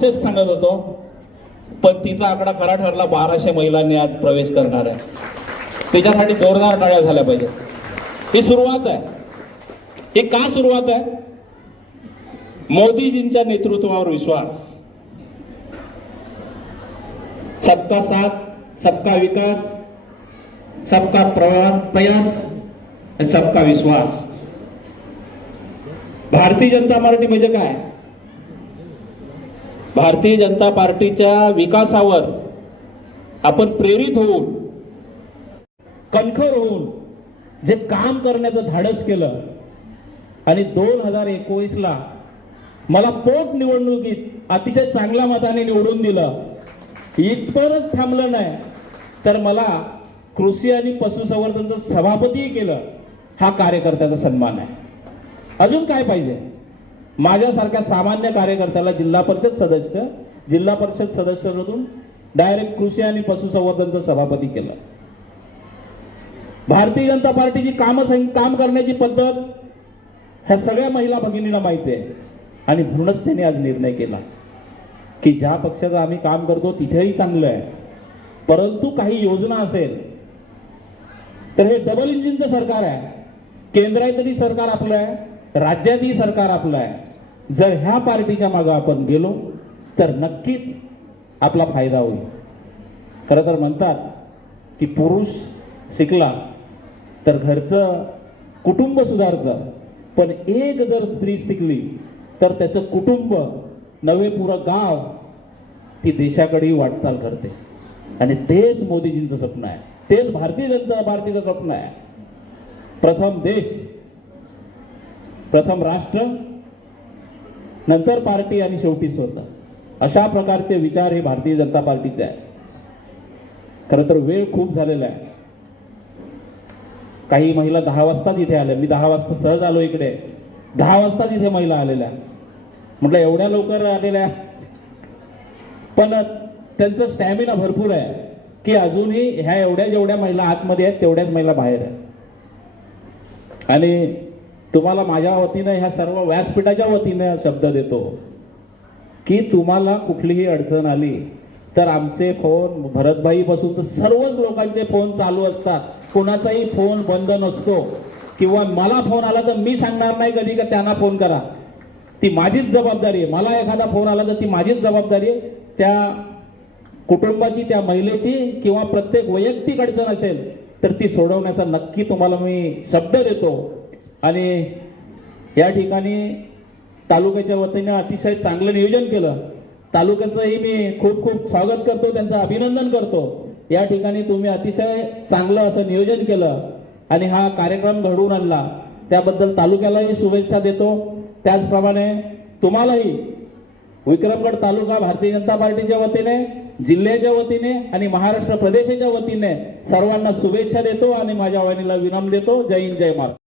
तेच सांगत होतो पण तिचा आकडा खरा ठरला बाराशे महिलांनी आज प्रवेश करणार आहे. त्याच्यासाठी जोरदार टाळ्या झाल्या पाहिजे ही सुरुवात आहे. ही का सुरुवात आहे? मोदीजींच्या नेतृत्वावर विश्वास. सबका साथ सबका विकास सबका प्रवास प्रयास आणि सबका विश्वास. भारतीय जनता पार्टी म्हणजे काय? भारतीय जनता पार्टीच्या विकासावर आपण प्रेरित होऊन कणखर होऊन जे काम करण्याचं धाडस केलं आणि दोन हजार एकोणीसला मला पोट निवडणुकीत अतिशय चांगल्या मताने निवडून दिलं. इथपर्यंत थांबलं नाही तर मला कृषी आणि पशुसंवर्धनचं सभापतीही केलं. हा कार्यकर्त्याचा सन्मान आहे. अजून काय पाहिजे? माझ्यासारख्या सामान्य कार्यकर्त्याला जिल्हा परिषद सदस्य जिल्हा परिषद सदस्यामधून डायरेक्ट कृषी आणि पशुसंवर्धनचं सभापती केलं. भारतीय जनता पार्टीची काम काम करण्याची पद्धत ह्या सगळ्या महिला भगिनींना माहिती आहे. आणि म्हणूनच त्यांनी आज निर्णय केला की ज्या पक्षाचं आम्ही काम करतो तिथेही चांगलं आहे. परंतु काही योजना असेल तर हे डबल इंजिनचं सरकार आहे. केंद्रातही सरकार आपलं आहे राज्यातही सरकार आपलं आहे. जर ह्या पार्टीच्या मागं आपण गेलो तर नक्कीच आपला फायदा होईल. खरं तर म्हणतात की पुरुष शिकला तर घरचं कुटुंब सुधारतं. पण एक जर स्त्री शिकली तर त्याचं कुटुंब नवे पुरं गाव ती देशाकडेही वाटचाल करते. आणि तेच मोदीजींचं स्वप्न आहे. तेच भारतीय जनता पार्टीचं स्वप्न आहे. प्रथम देश प्रथम राष्ट्र नंतर पार्टी आणि शेवटी स्वतः. अशा प्रकारचे विचार हे भारतीय जनता पार्टीचे आहे खरं तर वेळ खूप झालेला आहे. काही महिला दहा वाजताच इथे आल्या. मी दहा वाजता सहज आलो इकडे. दहा वाजताच इथे महिला आलेल्या. म्हटलं एवढ्या लवकर आलेल्या? पण त्यांचं स्टॅमिना भरपूर आहे की अजूनही ह्या एवढ्या जेवढ्या महिला आतमध्ये आहेत तेवढ्याच महिला बाहेर आहेत. आणि तुम्हाला माझ्या वतीनं ह्या सर्व व्यासपीठाच्या वतीनं शब्द देतो. की तुम्हाला कुठलीही अडचण आली तर आमचे फोन भरतभाईपासून तर सर्वच लोकांचे फोन चालू असतात. कोणाचाही फोन बंद नसतो. किंवा मला फोन आला तर मी सांगणार नाही कधी का त्यांना फोन करा. ती माझीच जबाबदारी आहे. मला एखादा फोन आला तर ती माझीच जबाबदारी आहे. त्या कुटुंबाची त्या महिलेची किंवा प्रत्येक वैयक्तिक अडचण असेल तर ती सोडवण्याचा नक्की तुम्हाला मी शब्द देतो. आणि या ठिकाणी तालुक्याच्या वतीने अतिशय चांगलं नियोजन केलं. तालुक्याचंही मी खूप खूप स्वागत करतो त्यांचं अभिनंदन करतो. या ठिकाणी तुम्ही अतिशय चांगलं असं नियोजन केलं आणि हा कार्यक्रम घडवून आणला. त्याबद्दल तालुक्यालाही शुभेच्छा देतो. त्याचप्रमाणे तुम्हालाही विक्रमगड तालुका भारतीय जनता पार्टीच्या वतीने जिल्ह्याच्या वतीने आणि महाराष्ट्र प्रदेशाच्या वतीने सर्वांना शुभेच्छा देतो आणि माझ्या वाहिनीला विराम देतो. जय हिंद जय महाराष्ट्र.